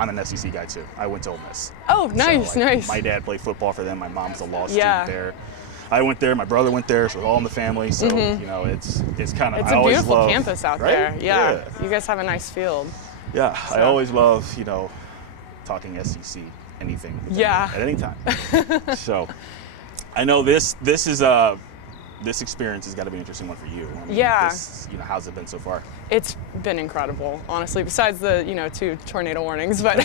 I'm an SEC guy too. I went to Ole Miss. Oh, nice, so, like, nice. My dad played football for them. My mom's a law student there. I went there. My brother went there. So it was all in the family. So you know, it's kind of. It's a beautiful campus out there. Yeah. You guys have a nice field. Yeah, so. I always love talking SEC anything. At any time. So I know this experience has got to be an interesting one for you. I mean, how's it been so far? It's been incredible, honestly. Besides the 2 tornado warnings, but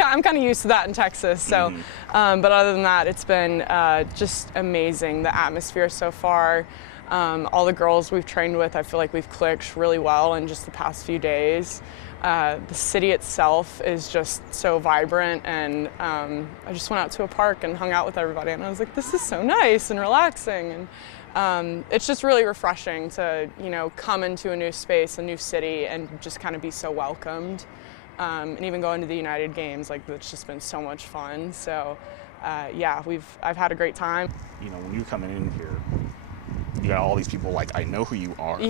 I'm kind of used to that in Texas. So, but other than that, it's been just amazing. The atmosphere so far, all the girls we've trained with, I feel like we've clicked really well in just the past few days. The city itself is just so vibrant, and I just went out to a park and hung out with everybody, and I was like, this is so nice and relaxing, and it's just really refreshing to come into a new space, a new city, and just kind of be so welcomed, and even going to the United games, like, it's just been so much fun. So I've had a great time. When you're coming in here, you got all these people like, I know who you are,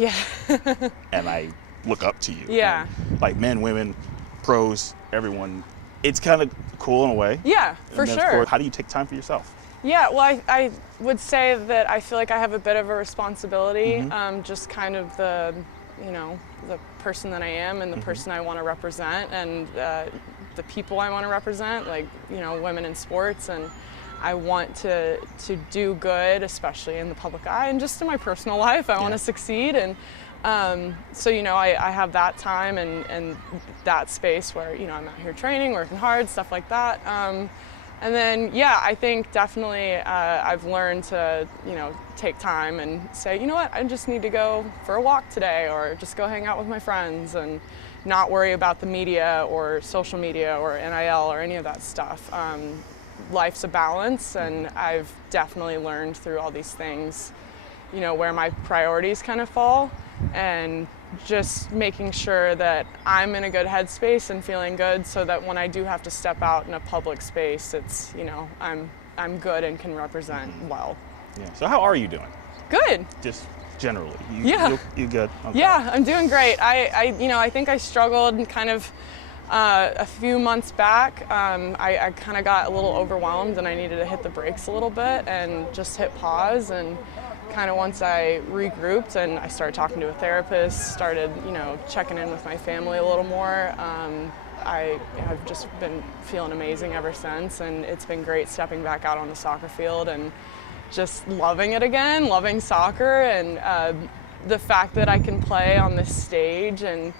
and I look up to you. Yeah. And, like, men, women, pros, everyone. It's kind of cool in a way. Yeah, for sure. Of course, how do you take time for yourself? Yeah, well, I would say that I feel like I have a bit of a responsibility, just kind of the person that I am and the person I want to represent, and the people I want to represent, like, women in sports, and I want to do good, especially in the public eye, and just in my personal life. I want to succeed, and so I have that time and that space where I'm out here training, working hard, stuff like that. And then I think definitely I've learned to take time and say, you know what, I just need to go for a walk today, or just go hang out with my friends, and not worry about the media or social media or NIL or any of that stuff. Life's a balance, and I've definitely learned through all these things where my priorities kind of fall, and just making sure that I'm in a good headspace and feeling good, so that when I do have to step out in a public space, it's I'm good and can represent well. Yeah. So how are you doing? Good. Just generally. You good? Okay. Yeah, I'm doing great. I think I struggled kind of a few months back. I kind of got a little overwhelmed, and I needed to hit the brakes a little bit and just hit pause, and kind of once I regrouped and I started talking to a therapist, started checking in with my family a little more, I've just been feeling amazing ever since, and it's been great stepping back out on the soccer field and just loving it again, loving soccer, and the fact that I can play on this stage, and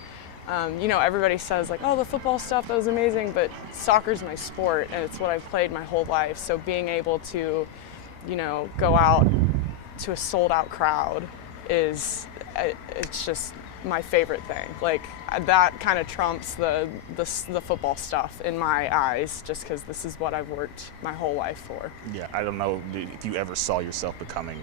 everybody says, like, oh, the football stuff, that was amazing, but soccer's my sport, and it's what I've played my whole life. So being able to go out to a sold-out crowd it's just my favorite thing. Like, that kind of trumps the football stuff in my eyes, just because this is what I've worked my whole life for. Yeah, I don't know if you ever saw yourself becoming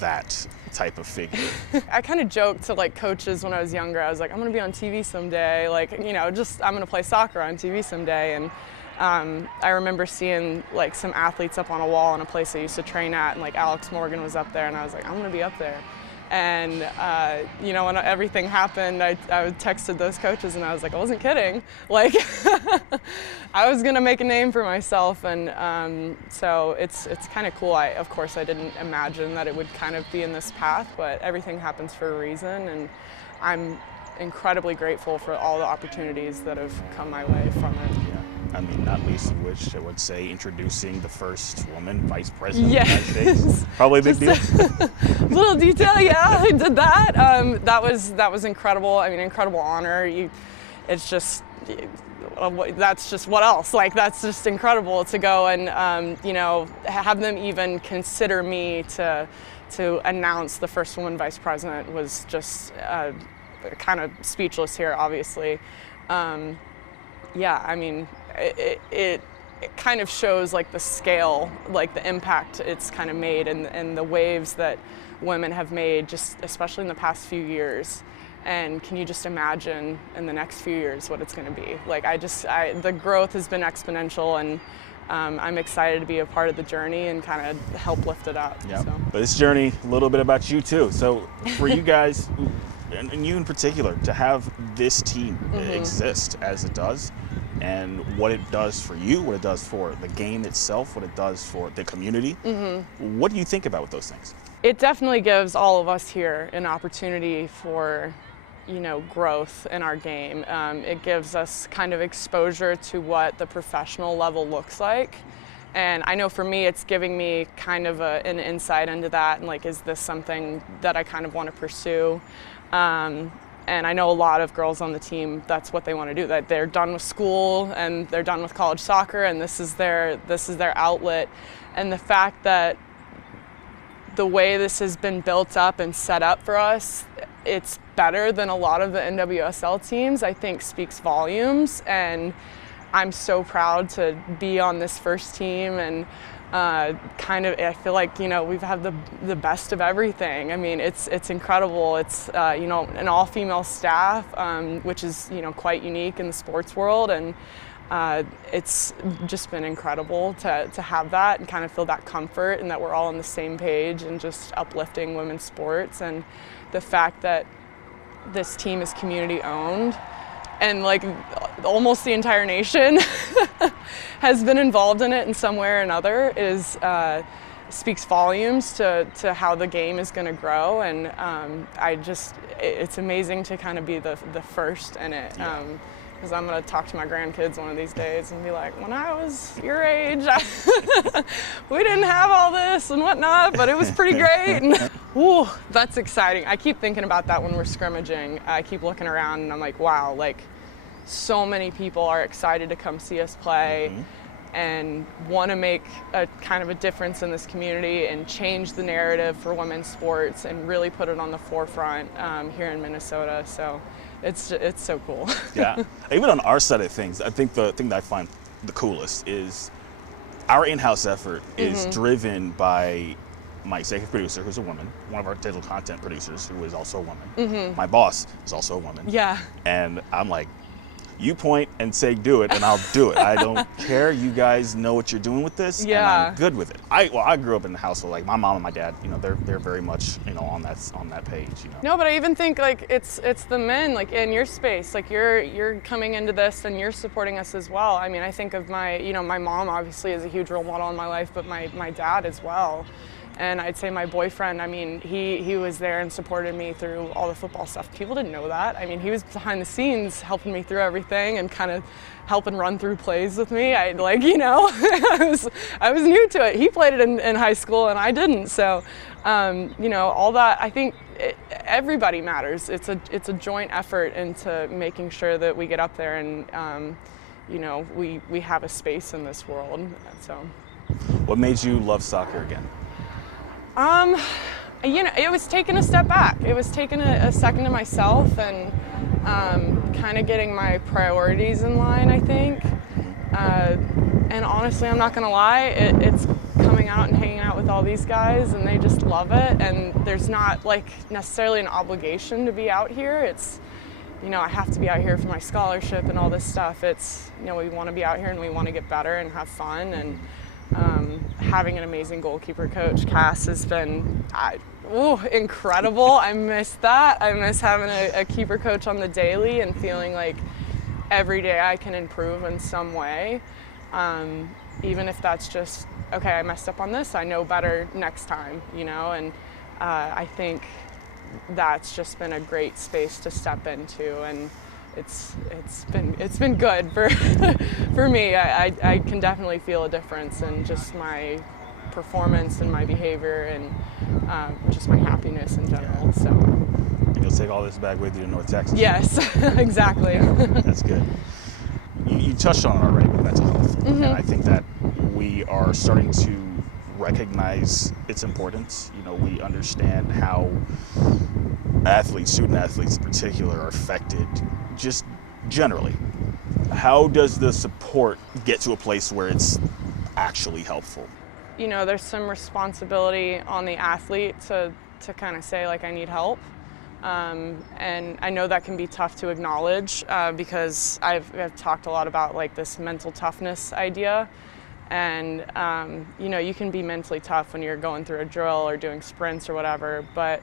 that type of figure. I kind of joked to, like, coaches when I was younger. I was like, I'm going to be on TV someday. Like, I'm going to play soccer on TV someday. And I remember seeing, like, some athletes up on a wall in a place I used to train at, and, like, Alex Morgan was up there, and I was like, I'm going to be up there. And, when everything happened, I texted those coaches, and I was like, I wasn't kidding. Like, I was going to make a name for myself, and so it's kind of cool. Of course, I didn't imagine that it would kind of be in this path, but everything happens for a reason, and I'm incredibly grateful for all the opportunities that have come my way from it. Yeah. I mean, not least of which I would say introducing the first woman vice president of the United States. Probably a big deal. Little detail, yeah, I did that. That was incredible. I mean, incredible honor. It's just, that's just what else? Like, that's just incredible to go and have them even consider me to announce the first woman vice president was just kind of speechless here, obviously. Yeah, I mean, it kind of shows, like, the scale, like, the impact it's kind of made, and the waves that women have made, just especially in the past few years. And can you just imagine in the next few years what it's going to be? Like, the growth has been exponential, and I'm excited to be a part of the journey and kind of help lift it up. Yeah. So. But this journey, a little bit about you too. So for you guys, and you in particular, to have this team exist as it does, and what it does for you, what it does for the game itself, what it does for the community. What do you think about with those things? It definitely gives all of us here an opportunity for, you know, growth in our game. It gives us kind of exposure to what the professional level looks like. And I know for me, it's giving me kind of an insight into that, and like, is this something that I kind of want to pursue? And I know a lot of girls on the team, that's what they want to do, that they're done with school and they're done with college soccer, and this is their outlet. And the fact that the way this has been built up and set up for us, it's better than a lot of the NWSL teams, I think speaks volumes. And I'm so proud to be on this first team, and kind of, I feel like, you know, we've had the best of everything. I mean, it's incredible. It's, you know, an all-female staff, which is, you know, quite unique in the sports world, and it's just been incredible to have that and kind of feel that comfort, and that we're all on the same page and just uplifting women's sports. And the fact that this team is community owned, and like almost the entire nation has been involved in it in some way or another, is speaks volumes to how the game is going to grow. And it's amazing to kind of be the first in it. Because I'm going to talk to my grandkids one of these days and be like, when I was your age, we didn't have all this and whatnot, but it was pretty great. And, ooh, that's exciting. I keep thinking about that when we're scrimmaging. I keep looking around and I'm like, wow, like, so many people are excited to come see us play and want to make a kind of a difference in this community and change the narrative for women's sports and really put it on the forefront here in Minnesota. So it's so cool. Yeah, even on our side of things, I think the thing that I find the coolest is our in-house effort is driven by my executive producer, who's a woman, one of our digital content producers, who is also a woman. My boss is also a woman. Yeah. And I'm like, you point and say do it, and I'll do it. I don't care. You guys know what you're doing with this, and I'm good with it. I grew up in a household, like my mom and my dad, you know, they're very much, you know, on that page, you know. No, but I even think like it's the men, like in your space, like you're coming into this and you're supporting us as well. I mean, I think of my mom obviously is a huge role model in my life, but my dad as well. And I'd say my boyfriend, I mean, he was there and supported me through all the football stuff. People didn't know that. I mean, he was behind the scenes helping me through everything and kind of helping run through plays with me. I was new to it. He played it in high school and I didn't. So, you know, all that, I think everybody matters. It's a joint effort into making sure that we get up there and, you know, we have a space in this world. So, what made you love soccer again? You know, it was taking a step back. It was taking a second to myself and kind of getting my priorities in line, I think. And honestly, I'm not gonna lie, it's coming out and hanging out with all these guys, and they just love it. And there's not like necessarily an obligation to be out here. It's, you know, I have to be out here for my scholarship and all this stuff. It's, you know, we want to be out here and we want to get better and have fun. And having an amazing goalkeeper coach, Cass, has been incredible. I miss that. I miss having a keeper coach on the daily and feeling like every day I can improve in some way. Even if that's just, okay, I messed up on this, I know better next time, you know, and I think that's just been a great space to step into, and it's been good for me. I can definitely feel a difference in just my performance and my behavior and just my happiness in general. So. And you'll take all this back with you to North Texas. Yes, exactly. Yeah, that's good. You touched on it already with mental health, and I think that we are starting to recognize its importance. You know, we understand how athletes, student athletes in particular, are affected just generally. How does the support get to a place where it's actually helpful? You know, there's some responsibility on the athlete to kind of say, like, I need help. And I know that can be tough to acknowledge because I've talked a lot about like this mental toughness idea. And, you know, you can be mentally tough when you're going through a drill or doing sprints or whatever, but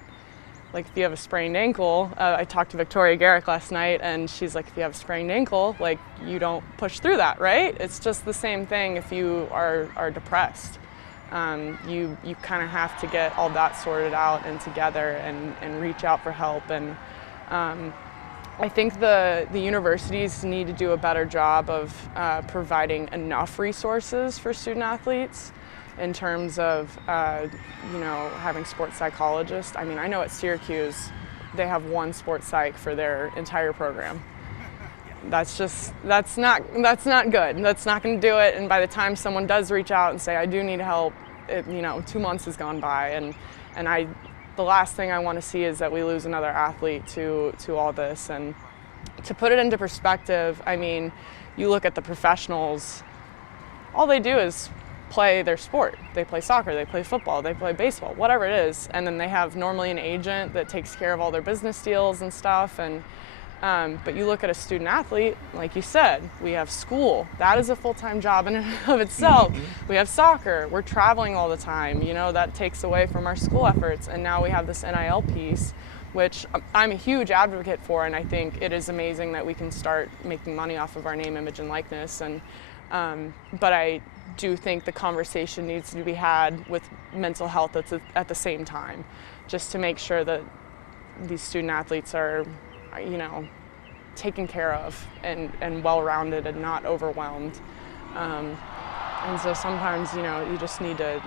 like if you have a sprained ankle, I talked to Victoria Garrick last night, and she's like, if you have a sprained ankle, like you don't push through that, right? It's just the same thing if you are depressed. You kind of have to get all that sorted out and together and reach out for help. And I think the universities need to do a better job of providing enough resources for student athletes in terms of having sports psychologists. I mean, I know at Syracuse they have one sports psych for their entire program. That's not good. That's not going to do it. And by the time someone does reach out and say, I do need help, 2 months has gone by, and the last thing I want to see is that we lose another athlete to all this. And to put it into perspective, I mean, you look at the professionals, all they do is play their sport. They play soccer, they play football, they play baseball, whatever it is. And then they have normally an agent that takes care of all their business deals and stuff. And but you look at a student athlete, like you said, we have school. That is a full-time job in and of itself. Mm-hmm. We have soccer. We're traveling all the time. That takes away from our school efforts. And now we have this NIL piece, which I'm a huge advocate for, and I think it is amazing that we can start making money off of our name, image, and likeness. And but I do think the conversation needs to be had with mental health at the same time, just to make sure that these student athletes are taken care of and well-rounded and not overwhelmed. And so sometimes, you just need to,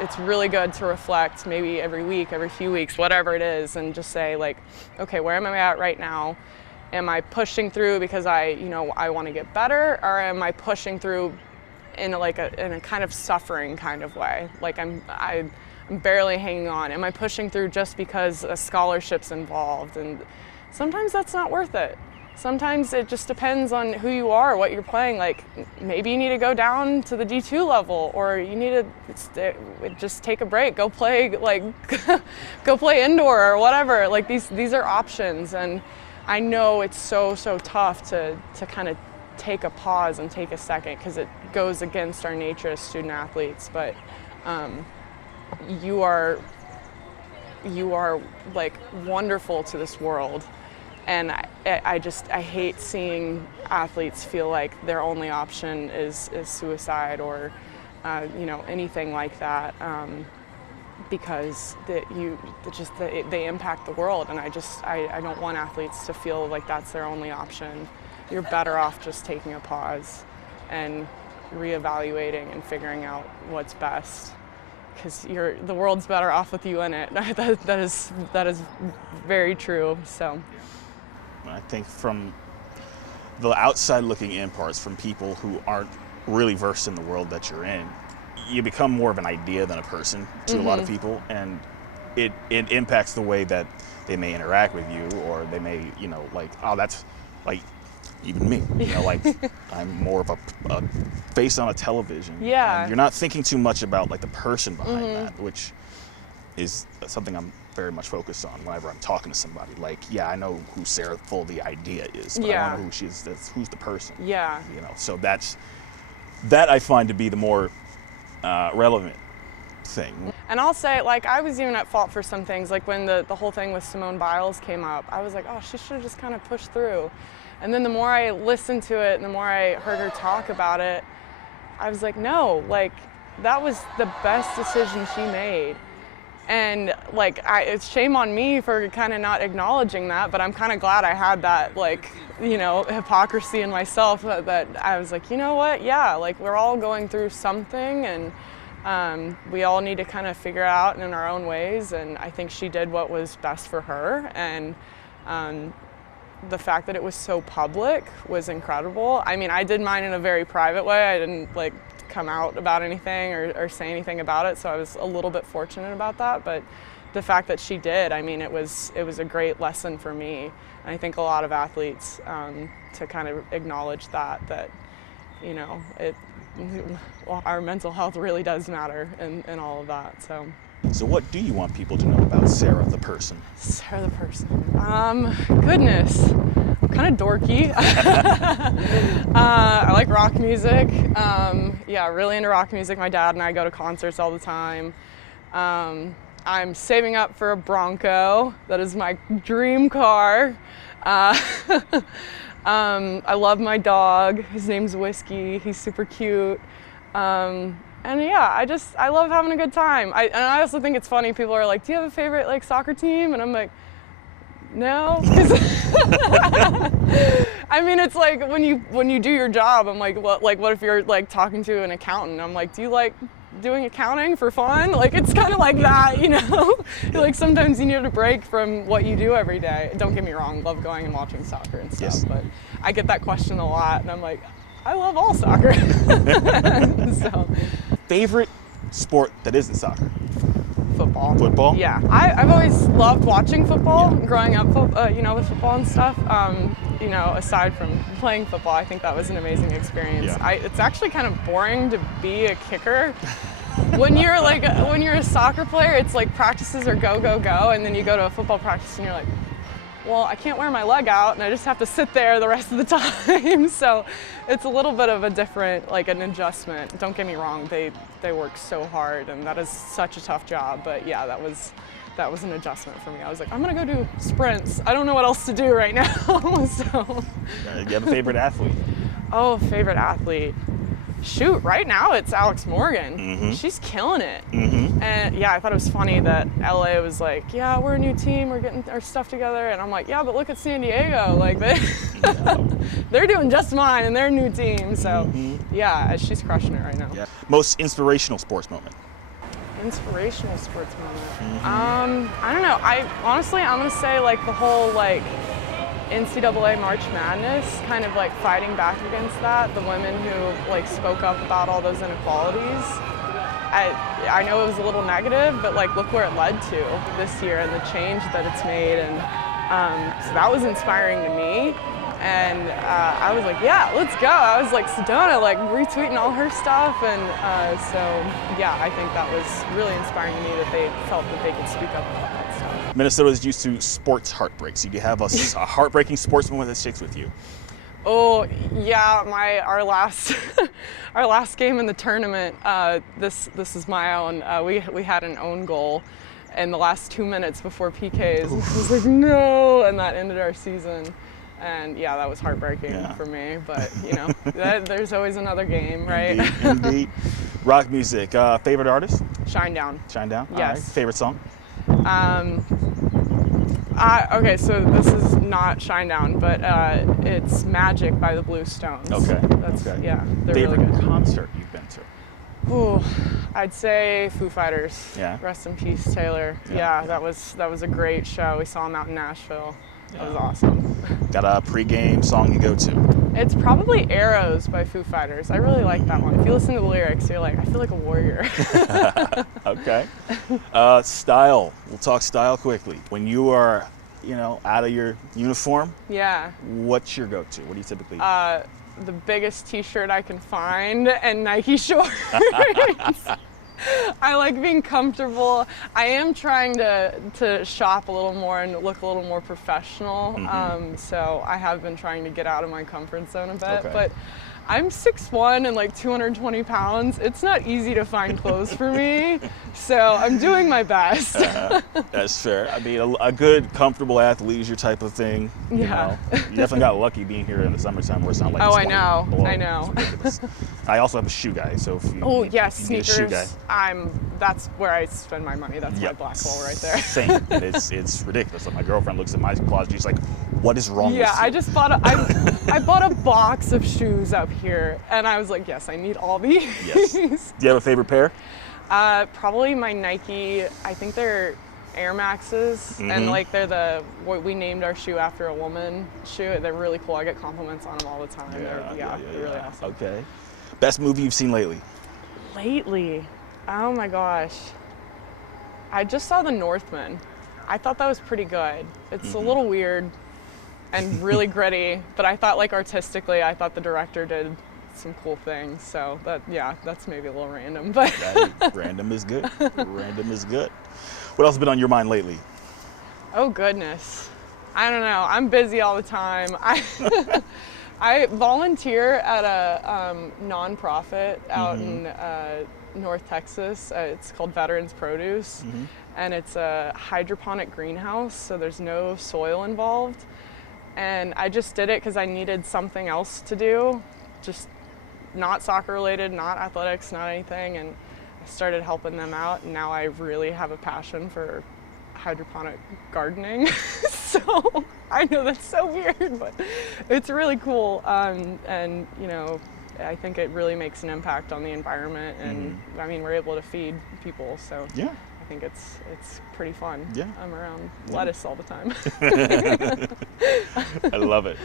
it's really good to reflect maybe every week, every few weeks, whatever it is, and just say like, okay, where am I at right now? Am I pushing through because I want to get better, or am I pushing through in a kind of suffering kind of way? Like I'm barely hanging on. Am I pushing through just because a scholarship's involved? And sometimes that's not worth it. Sometimes it just depends on who you are, what you're playing. Like maybe you need to go down to the D2 level, or you need to just take a break, go play go play indoor or whatever. Like these are options, and I know it's so tough to kind of take a pause and take a second, because it goes against our nature as student athletes. But you are like wonderful to this world, and I hate seeing athletes feel like their only option is suicide or anything like that, because they impact the world, and I don't want athletes to feel like that's their only option. You're better off just taking a pause and reevaluating and figuring out what's best, because the world's better off with you in it. that is very true. So I think from the outside looking in parts, from people who aren't really versed in the world that you're in, you become more of an idea than a person to mm-hmm. a lot of people, and it impacts the way that they may interact with you, or they may, that's like even me, I'm more of a face on a television. Yeah. And you're not thinking too much about like the person behind mm-hmm. that, which is something I'm very much focused on whenever I'm talking to somebody. Like, yeah, I know who Sarah Full the idea is, but I don't know who she is. Who's the person? Yeah. So that I find to be the more relevant thing. And I'll say, I was even at fault for some things, like when the whole thing with Simone Biles came up. I was like, oh, she should have just kind of pushed through. And then the more I listened to it and the more I heard her talk about it, I was like, no, that was the best decision she made. And it's shame on me for kind of not acknowledging that, but I'm kind of glad I had that, hypocrisy in myself that I was like, you know what? Yeah, we're all going through something, and we all need to kind of figure it out in our own ways. And I think she did what was best for her. And the fact that it was so public was incredible. I mean, I did mine in a very private way. I didn't come out about anything or say anything about it, so I was a little bit fortunate about that. But the fact that she did, I mean, it was a great lesson for me. And I think a lot of athletes to kind of acknowledge that our mental health really does matter in all of that. So what do you want people to know about Sarah the person? Sarah the person. Goodness. I'm kind of dorky. I like rock music. Really into rock music. My dad and I go to concerts all the time. I'm saving up for a Bronco. That is my dream car. I love my dog. His name's Whiskey. He's super cute. And yeah, I love having a good time. And I also think it's funny. People are like, "Do you have a favorite like soccer team?" And I'm like, no. I mean, it's like when you do your job, I'm like, what if you're like talking to an accountant? I'm like, do you like doing accounting for fun? Like, it's kind of like that, you know? Like, sometimes you need a break from what you do every day. Don't get me wrong, love going and watching soccer and stuff, yes. But I get that question a lot, and I'm like, I love all soccer. So. Favorite sport that isn't soccer? Football. Football? Yeah, I've always loved watching football, growing up, you know, with football and stuff. You know, aside from playing football, I think that was an amazing experience. Yeah. It's actually kind of boring to be a kicker. When you're a soccer player, it's like practices are go, go, go, and then you go to a football practice and you're like, well, I can't wear my leg out and I just have to sit there the rest of the time. So it's a little bit of a different, like an adjustment. Don't get me wrong, they work so hard and that is such a tough job. But yeah, that was an adjustment for me. I was like, I'm gonna go do sprints. I don't know what else to do right now. So. You have a favorite athlete? Oh, favorite athlete. Shoot, right now it's Alex Morgan. Mm-hmm. She's killing it. Mm-hmm. And yeah, I thought it was funny that LA was like, yeah, we're a new team, we're getting our stuff together. And I'm like, yeah, but look at San Diego. Like, they're doing just fine and they're a new team. So yeah, she's crushing it right now. Yeah. Most inspirational sports moment? Inspirational sports moment. I don't know. I'm gonna say like the whole like NCAA March Madness, kind of like fighting back against that. The women who like spoke up about all those inequalities. I know it was a little negative, but like look where it led to this year and the change that it's made, and so that was inspiring to me. And I was like, yeah, let's go. I was like Sedona, like retweeting all her stuff, and so yeah, I think that was really inspiring to me that they felt that they could speak up about that stuff. Minnesota is used to sports heartbreaks. You have a heartbreaking sports moment that sticks with you. Oh yeah, our last our last game in the tournament. This is my own. We had an own goal in the last 2 minutes before PKs. It was like no, and that ended our season. And yeah, that was heartbreaking for me. But you know, there's always another game, right? Indeed. Rock music. Favorite artist? Shinedown. Shinedown. Yes. All right. Favorite song? Okay, so this is not Shinedown, but it's Magic by the Blue Stones. Okay. Yeah, they're favorite really good. concert you've been to? Ooh, I'd say Foo Fighters. Yeah. Rest in peace, Taylor. Yeah, that was a great show. We saw them out in Nashville. That was awesome. Got a pregame song you go to? It's probably Arrows by Foo Fighters. I really like that one. If you listen to the lyrics, you're like, I feel like a warrior. Okay. Style. We'll talk style quickly. When you are, out of your uniform, yeah. What's your go-to? What do you typically? The biggest T-shirt I can find and Nike shorts. I like being comfortable. I am trying to shop a little more and look a little more professional. So I have been trying to get out of my comfort zone a bit. Okay. But I'm 6'1" and like 220 pounds. It's not easy to find clothes for me. So I'm doing my best. That's fair. I mean, a good, comfortable athleisure type of thing. Yeah. You definitely got lucky being here in the summertime where it's not like Oh, 20 below. I know. It's ridiculous. I also have a shoe guy, so if you, yes, if you need a shoe guy. sneakers. That's where I spend my money. That's my black hole right there. Same. And it's ridiculous. Like my girlfriend looks at my closet, she's like, "What is wrong with you?" Yeah, I just bought I bought a box of shoes up here, and I was like, yes, I need all these. Yes. Do you have a favorite pair? Probably my Nike. I think they're Air Maxes, and like they're we named our shoe after a woman shoe. They're really cool. I get compliments on them all the time. They're really awesome. Okay. Best movie you've seen lately? Lately? Oh my gosh. I just saw The Northman. I thought that was pretty good. It's a little weird and really gritty, but I thought like artistically, I thought the director did some cool things. So that's maybe a little random, but random is good. Random is good. What else has been on your mind lately? Oh goodness. I don't know. I'm busy all the time. I volunteer at a nonprofit out in North Texas. It's called Veterans Produce. and it's a hydroponic greenhouse, so there's no soil involved. And I just did it because I needed something else to do, just not soccer related, not athletics, not anything. And I started helping them out, and now I really have a passion for hydroponic gardening. So I know that's so weird, but it's really cool. And you know, I think it really makes an impact on the environment, and I mean, we're able to feed people, so Yeah. I think it's pretty fun. Yeah. I'm around lettuce all the time. I love it.